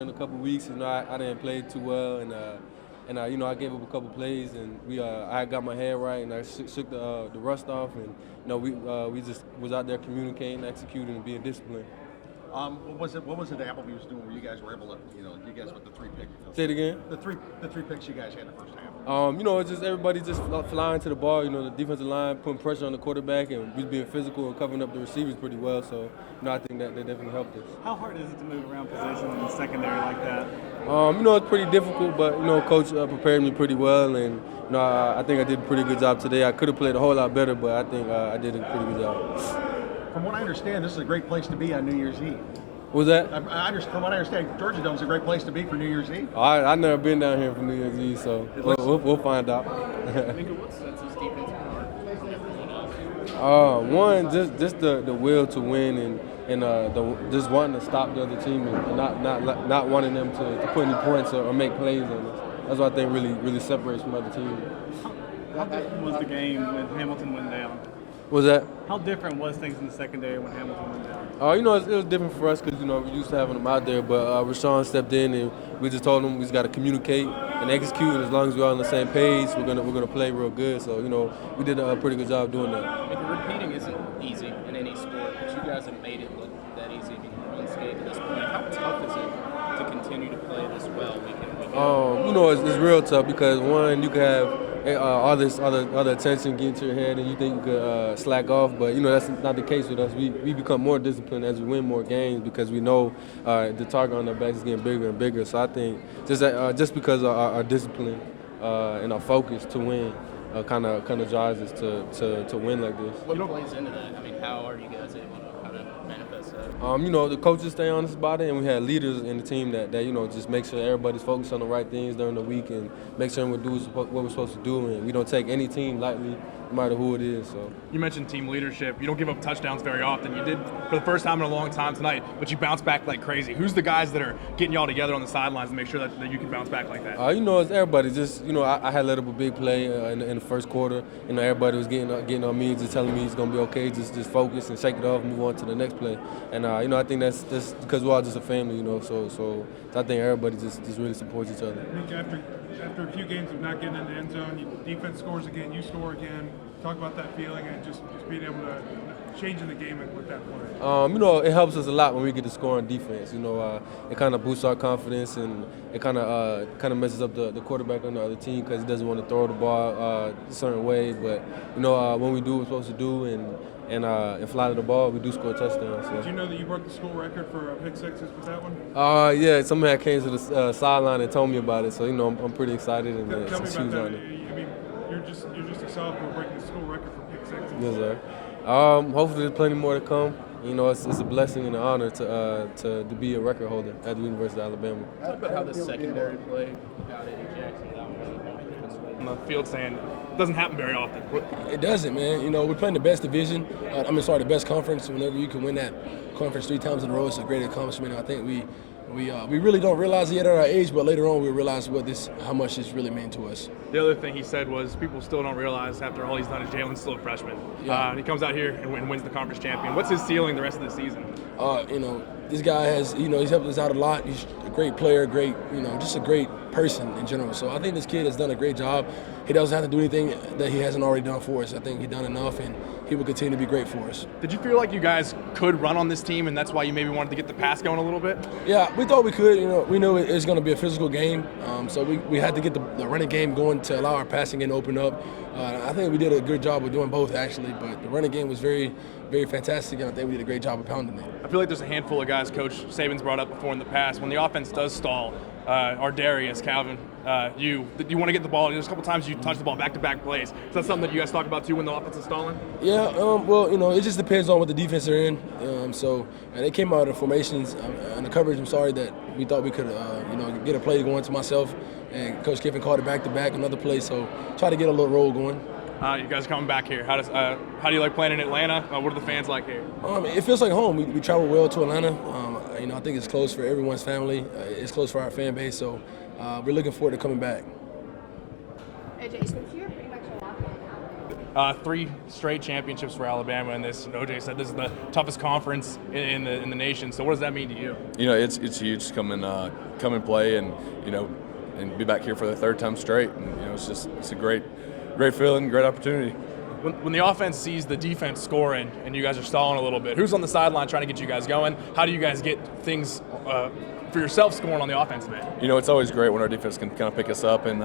In a couple weeks, I didn't play too well, and I gave up a couple plays, and I got my head right, and I shook the rust off, and we just was out there communicating, executing, and being disciplined. What was it that Appleby was doing where you guys were able to, you guys with the three picks? Say it again. The three picks you guys had in the first half. It's just everybody just flying to the ball. The defensive line putting pressure on the quarterback, and we being physical and covering up the receivers pretty well. So, I think that definitely helped us. How hard is it to move around position in the secondary like that? It's pretty difficult, but coach prepared me pretty well, and I think I did a pretty good job today. I could have played a whole lot better, but I think I did a pretty good job. From what I understand, this is a great place to be on New Year's Eve. What was that? From what I understand, Georgia Dome's a great place to be for New Year's Eve. I've never been down here for New Year's Eve, so we'll find out. What sets this defense apart from everyone else? One, just the will to win and just wanting to stop the other team and not wanting them to put any points or make plays on us. That's what I think really separates from other teams. How different was the game when Hamilton went down? What was that? How different was things in the secondary when Hamilton went down? It was different for us because we used to having them out there, but Rashawn stepped in and we just told him we just got to communicate and execute. And as long as we're all on the same page, we're gonna play real good. So we did a pretty good job doing that. Repeating isn't easy in any sport, but you guys have made it look that easy. You're unscathed at this point. How tough is it to continue to play this well week in, week out? It's real tough because one, you can have all this other attention getting to your head, and you think you could slack off, but that's not the case with us. We become more disciplined as we win more games because we know the target on our backs is getting bigger and bigger. So I think just because of our discipline and our focus to win kind of drives us to win like this. What plays into that? I mean, how are you guys able to kind of manifest that? The coaches stay honest about it, and we had leaders in the team that just make sure everybody's focused on the right things during the week and make sure we do what we're supposed to do, and we don't take any team lightly, no matter who it is. So you mentioned team leadership. You don't give up touchdowns very often. You did for the first time in a long time tonight, but you bounce back like crazy. Who's the guys that are getting y'all together on the sidelines to make sure that you can bounce back like that? It's everybody. Just I had let up a big play in the first quarter. Everybody was getting on me, just telling me it's gonna be okay. Just focus and shake it off, move on to the next play. And I think that's because we're all just a family. So I think everybody just really supports each other. I think after a few games of not getting in the end zone, defense scores again, you score again. Talk about that feeling and just being able to change in the game with that play. It helps us a lot when we get to score on defense. It kind of boosts our confidence, and it kind of messes up the quarterback on the other team because he doesn't want to throw the ball a certain way. But when we do what we're supposed to do and fly to the ball, we do score touchdowns. So. Did you know that you broke the school record for pick sixes with that one? Yeah, somebody came to the sideline and told me about it. So I'm pretty excited and Tell me about shoes that. on it. I mean, you're just a sophomore breaking the school record for pick sixes. Yes, sir. Hopefully there's plenty more to come. It's a blessing and an honor to be a record holder at the University of Alabama. Talk about how the secondary played without Eddie Jackson. That was On the field saying it doesn't happen very often. It doesn't, man. We're playing the best division. The best conference. Whenever you can win that conference 3 times in a row, it's a great accomplishment. I think we really don't realize it yet at our age, but later on we'll realize how much this really means to us. The other thing he said was people still don't realize after all he's done is Jalen's still a freshman. Yeah. He comes out here and wins the conference champion. What's his ceiling the rest of the season? This guy has, he's helped us out a lot. He's a great player, just a great person in general. So I think this kid has done a great job. He doesn't have to do anything that he hasn't already done for us. I think he's done enough, and he will continue to be great for us. Did you feel like you guys could run on this team, and that's why you maybe wanted to get the pass going a little bit? Yeah, we thought we could. We knew it was going to be a physical game, so we had to get the running game going to allow our passing game to open up. I think we did a good job of doing both, actually, but the running game was very, very fantastic, and I think we did a great job of pounding it. I feel like there's a handful of guys Coach Saban's brought up before in the past. When the offense does stall, Ardarius, Calvin, you want to get the ball. There's a couple times you touch the ball back-to-back plays. Is that something that you guys talk about too when the offense is stalling? Yeah, it just depends on what the defense are in. And they came out of formations and the coverage. I'm sorry that we thought we could, get a play going to myself, and Coach Kiffin called it back-to-back, another play. So try to get a little roll going. You guys coming back here. How do you like playing in Atlanta? What are the fans like here? It feels like home. We travel well to Atlanta. I think it's close for everyone's family. It's close for our fan base. So we're looking forward to coming back. AJ, since you're pretty much a lock-in 3 straight championships for Alabama, and this, OJ said this is the toughest conference in the nation. So what does that mean to you? You know, it's huge to come and play, and and be back here for the 3rd time straight. And it's a great feeling, great opportunity. When the offense sees the defense scoring and you guys are stalling a little bit, who's on the sideline trying to get you guys going? How do you guys get things for yourself scoring on the offensive end? It's always great when our defense can kind of pick us up and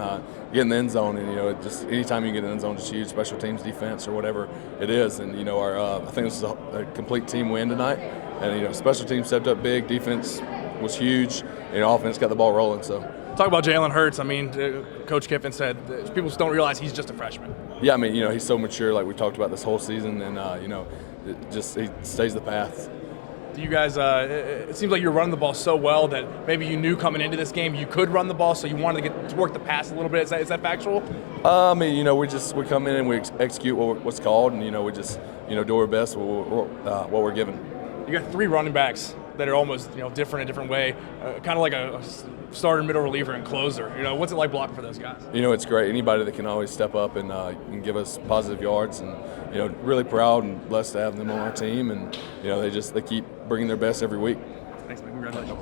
get in the end zone. And just anytime you get in the end zone, just huge special teams defense or whatever it is. And I think this is a complete team win tonight. And special teams stepped up big, defense was huge, and offense got the ball rolling. So. Talk about Jalen Hurts. I mean, Coach Kiffin said people just don't realize he's just a freshman. Yeah, I mean, he's so mature, like we talked about this whole season, and he stays the path. Do you guys? It seems like you're running the ball so well that maybe you knew coming into this game you could run the ball, so you wanted to work the pass a little bit. Is that factual? I mean, we come in and we execute what's called, and we just do our best with what we're given. You got 3 running backs that are almost different in a different way, kind of like a starter, middle reliever, and closer. What's it like blocking for those guys? It's great. Anybody that can always step up and give us positive yards, and really proud and blessed to have them on our team, and they keep bringing their best every week. Thanks, man. Congratulations.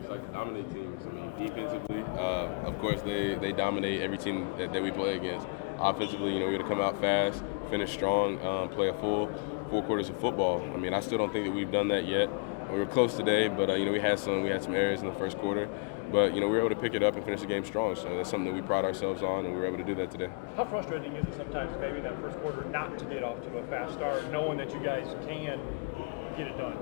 It's like dominate teams. I mean, defensively, of course, they dominate every team that we play against. Offensively, we got to come out fast, finish strong, play a full 4 quarters of football. I mean, I still don't think that we've done that yet. We were close today, but we had some areas in the first quarter, but we were able to pick it up and finish the game strong. So that's something that we pride ourselves on, and we were able to do that today. How frustrating is it sometimes, maybe that first quarter, not to get off to a fast start, knowing that you guys can get it done?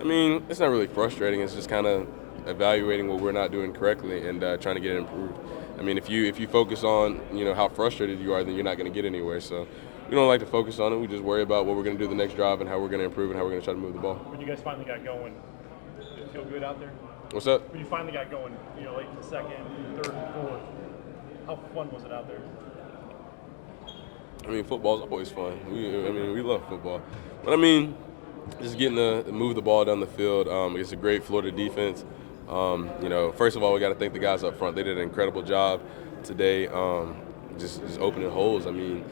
I mean, it's not really frustrating. It's just kind of evaluating what we're not doing correctly and trying to get it improved. I mean, if you focus on how frustrated you are, then you're not going to get anywhere. So we don't like to focus on it. We just worry about what we're going to do the next drive and how we're going to improve and how we're going to try to move the ball. When you guys finally got going, did it feel good out there? What's up? When you finally got going, late in the 2nd, 3rd, and 4th, how fun was it out there? I mean, football's always fun. We love football. But I mean, just getting to move the ball down the field. It's a great Florida defense. First of all, we got to thank the guys up front. They did an incredible job today, just opening holes. I mean,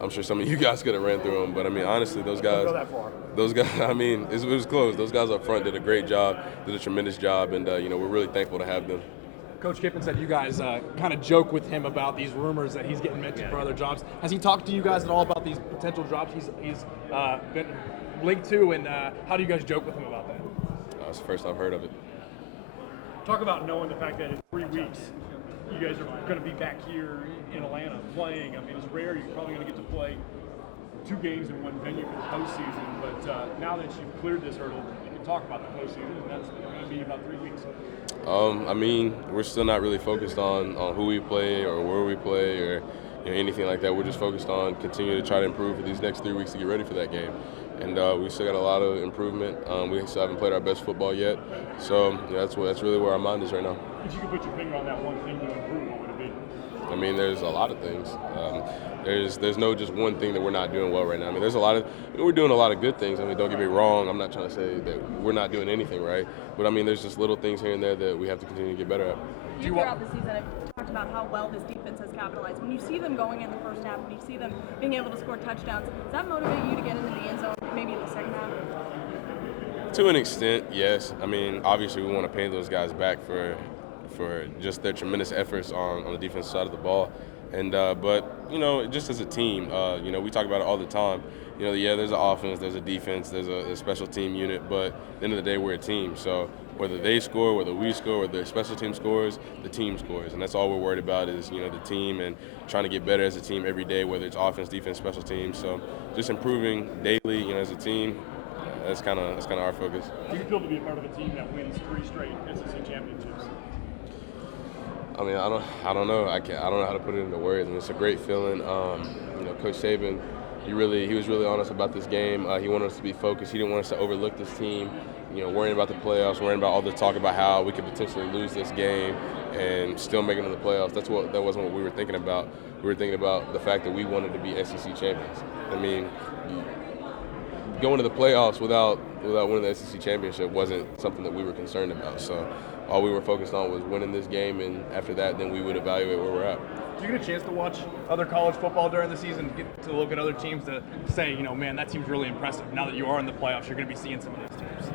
I'm sure some of you guys could have ran through them, but I mean, honestly, those guys. Don't go that far. Those guys. I mean, it was close. Those guys up front did a great job, did a tremendous job, and we're really thankful to have them. Coach Kiffin said you guys kind of joke with him about these rumors that he's getting mentioned for other jobs. Has he talked to you guys at all about these potential jobs he's been linked to, and how do you guys joke with him about that? That's the first I've heard of it. Talk about knowing the fact that in 3 weeks, you guys are going to be back here in Atlanta playing. I mean, it's rare. You're probably going to get to play 2 games in one venue for the postseason. But now that you've cleared this hurdle, you can talk about the postseason, and that's going to be about 3 weeks. I mean, we're still not really focused on who we play or where we play or anything like that. We're just focused on continuing to try to improve for these next 3 weeks to get ready for that game. And we still got a lot of improvement. We still haven't played our best football yet. So that's really where our mind is right now. If you could put your finger on that one thing to improve, what would it be? I mean, there's a lot of things. There's no just one thing that we're not doing well right now. I mean, there's a lot of we're doing a lot of good things. I mean, don't get me wrong. I'm not trying to say that we're not doing anything right, but I mean, there's just little things here and there that we have to continue to get better at. You throughout the season have talked about how well this defense has capitalized. When you see them going in the first half, when you see them being able to score touchdowns, does that motivate you to get into the end zone, maybe in the second half? To an extent, yes. I mean, obviously, we want to pay those guys back for just their tremendous efforts on the defensive side of the ball. And but just as a team, we talk about it all the time. There's an offense, there's a defense, there's a special team unit, but at the end of the day, we're a team. So whether they score, whether we score, whether the special team scores, the team scores, and that's all we're worried about is the team and trying to get better as a team every day, whether it's offense, defense, special teams. So just improving daily, as a team. That's kind of our focus. Do you feel to be a part of a team that wins 3 straight SEC championships? I mean, I don't know. I don't know how to put it into words. I mean, it's a great feeling. Coach Saban, he was really honest about this game. He wanted us to be focused. He didn't want us to overlook this team. Worrying about the playoffs, worrying about all the talk about how we could potentially lose this game and still make it in the playoffs. That wasn't what we were thinking about. We were thinking about the fact that we wanted to be SEC champions. I mean, going to the playoffs without winning the SEC championship wasn't something that we were concerned about. So all we were focused on was winning this game, and after that, then we would evaluate where we're at. Do you get a chance to watch other college football during the season, get to look at other teams to say, man, that team's really impressive. Now that you are in the playoffs, you're going to be seeing some of those teams.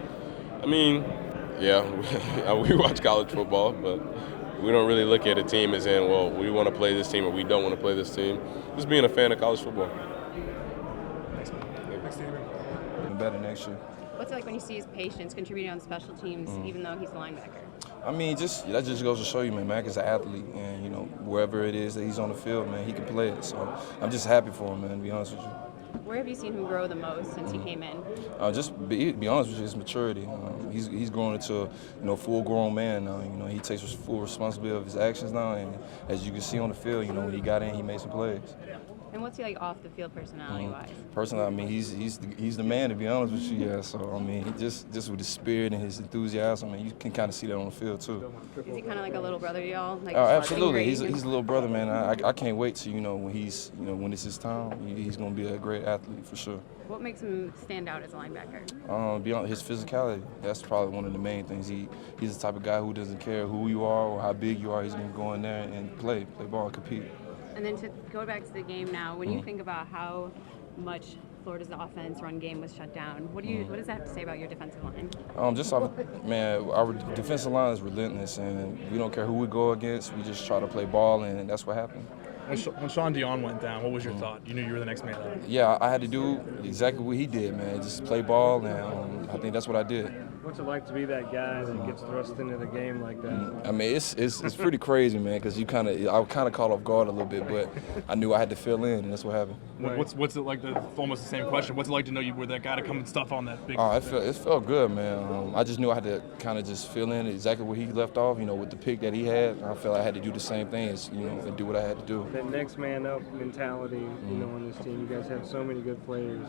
I mean, yeah, we watch college football, but we don't really look at a team as in, well, we want to play this team or we don't want to play this team. Just being a fan of college football. Thanks, Steven. Better next year. What's it like when you see his patience contributing on special teams, even though he's a linebacker? I mean, that just goes to show you, man, Mac is an athlete, and wherever it is that he's on the field, man, he can play it. So I'm just happy for him, man, to be honest with you. Where have you seen him grow the most since he came in? Just be honest with you, his maturity. He's grown into full-grown man now. He takes full responsibility of his actions now, and as you can see on the field, when he got in, he made some plays. And what's he like off the field personality-wise? Personally, I mean, he's the man, to be honest with you. Yeah. So I mean, just with his spirit and his enthusiasm, I mean, you can kind of see that on the field too. Is he kind of like a little brother to y'all? Like, oh, absolutely. He's a little brother, man. I can't wait to when it's his time, he's gonna be a great athlete for sure. What makes him stand out as a linebacker? Beyond his physicality, that's probably one of the main things. He's the type of guy who doesn't care who you are or how big you are. He's gonna go in there and play ball, and compete. And then to go back to the game now, when you think about how much Florida's offense run game was shut down, what does that have to say about your defensive line? Our defensive line is relentless, and we don't care who we go against. We just try to play ball, and that's what happened. When Sean Dion went down, what was your thought? You knew you were the next man up. Yeah, I had to do exactly what he did, man. Just play ball, and I think that's what I did. What's it like to be that guy that gets thrust into the game like that? I mean, it's pretty crazy, man, because I was kind of caught off guard a little bit, but I knew I had to fill in, and that's what happened. What's it like? Almost the same question. What's it like to know you were that guy to come and stuff on that big? Oh, it felt good, man. I just knew I had to kind of just fill in exactly where he left off, with the pick that he had. I felt I had to do the same thing, and do what I had to do. That next man up mentality, on this team. You guys have so many good players.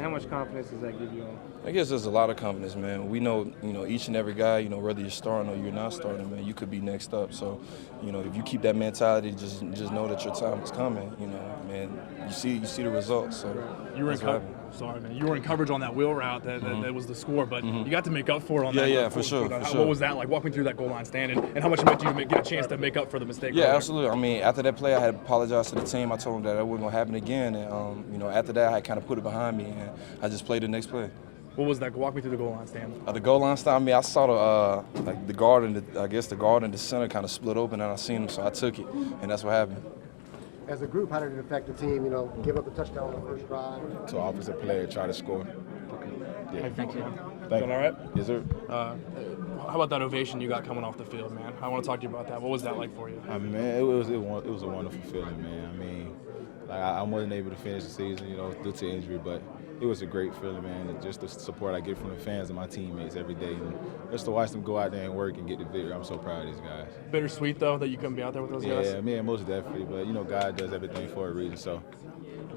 How much confidence does that give you all? I guess there's a lot of confidence, man. We know, each and every guy, whether you're starting or you're not starting, man, you could be next up. So, if you keep that mentality, just know that your time is coming, man. You see the results. So you were in You were in coverage on that wheel route that was the score, but you got to make up for it on that. Yeah, for sure. What was that like? Walk me through that goal line stand and how much it meant to you to get a chance to make up for the mistake? Yeah, absolutely. I mean, after that play, I had apologized to the team. I told them that wasn't going to happen again, and after that, I kind of put it behind me, and I just played the next play. What was that? Walk me through the goal line stand. The goal line stand. I mean, I saw the guard and the guard and the center kind of split open, and I seen them, so I took it, and that's what happened. As a group, how did it affect the team? Give up a touchdown on the first drive. So opposite player try to score. Yeah. Thank you. Thank you. All right? Yes, sir. How about that ovation you got coming off the field, man? I want to talk to you about that. What was that like for you? I mean, man, it was a wonderful feeling, man. I mean, I wasn't able to finish the season, due to injury, but it was a great feeling, man. Just the support I get from the fans and my teammates every day, and just to watch them go out there and work and get the victory. I'm so proud of these guys. Bittersweet though that you couldn't be out there with those guys. Yeah, man, most definitely. But God does everything for a reason. So.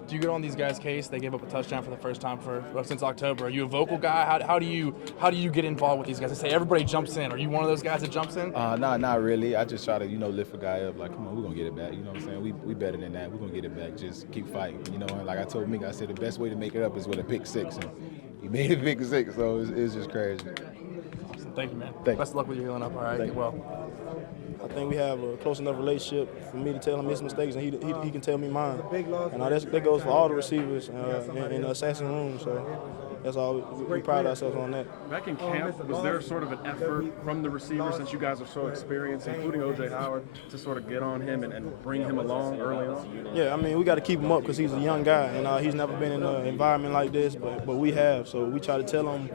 Do you get on these guys' case? They gave up a touchdown for the first time since October. Are you a vocal guy? How do you get involved with these guys? They say everybody jumps in. Are you one of those guys that jumps in? Not really. I just try to lift a guy up. Like, come on, we're gonna get it back. You know what I'm saying? We better than that. We're gonna get it back. Just keep fighting. And like I told Mika, I said the best way to make it up is with a pick six. And he made a pick six, so it's just crazy. Awesome. Thank you, man. Thanks. Best of luck with your healing up. All right. Get well. I think we have a close enough relationship for me to tell him his mistakes, and he can tell me mine. And that goes for all the receivers in the assassin room. So that's all we pride ourselves on that. Back in camp, was there sort of an effort from the receivers, since you guys are so experienced, including O.J. Howard, to sort of get on him and bring him along early on? Yeah, I mean, we got to keep him up because he's a young guy, and he's never been in an environment like this, but we have. So we try to tell him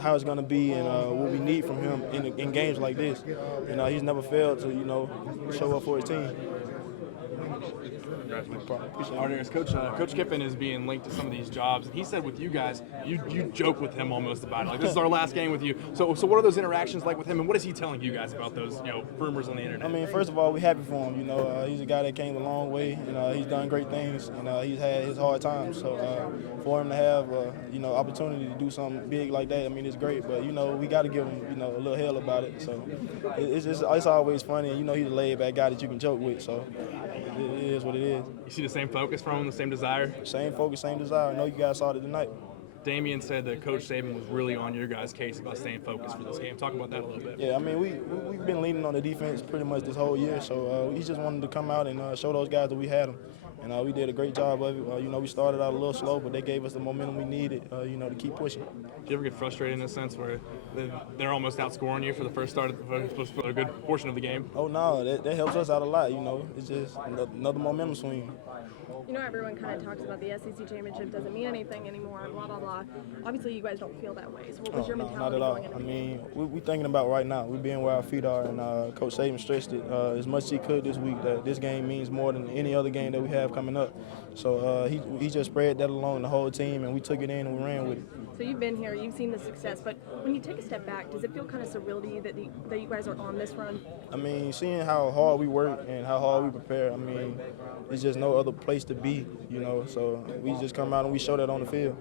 how it's going to be and what we need from him in games like this. And he's never failed to, show up for his team. Coach Kiffin is being linked to some of these jobs, and he said with you guys, you joke with him almost about it. Like, this is our last game with you. So what are those interactions like with him, and what is he telling you guys about those rumors on the internet? I mean, first of all, we're happy for him. He's a guy that came a long way, and he's done great things, and he's had his hard times. So for him to have opportunity to do something big like that, I mean, it's great. But we got to give him a little hell about it. So it's always funny, and he's a laid-back guy that you can joke with. So it is what it is. You see the same focus from him, the same desire? Same focus, same desire. I know you guys saw it tonight. Damian said that Coach Saban was really on your guys' case about staying focused for this game. Talk about that a little bit. Yeah, I mean, we've been leaning on the defense pretty much this whole year, so he just wanted to come out and show those guys that we had them. And we did a great job of it. We started out a little slow, but they gave us the momentum we needed, to keep pushing. Do you ever get frustrated in a sense where they're almost outscoring you for the first start, for a good portion of the game? Oh, no, that helps us out a lot, It's just another momentum swing. Everyone kind of talks about the SEC championship doesn't mean anything anymore, blah, blah, blah. Obviously, you guys don't feel that way. So what was your mentality not at all. going into I the game? mean, we're thinking about right now. We're being where our feet are, and Coach Saban stressed it as much as he could this week that this game means more than any other game that we have coming up. So he just spread that along the whole team, and we took it in and we ran with it. So you've been here, you've seen the success, but when you take a step back, does it feel kind of surreal to you that you guys are on this run? I mean, seeing how hard we work and how hard we prepare, I mean, there's just no other place to be, So we just come out and we show that on the field.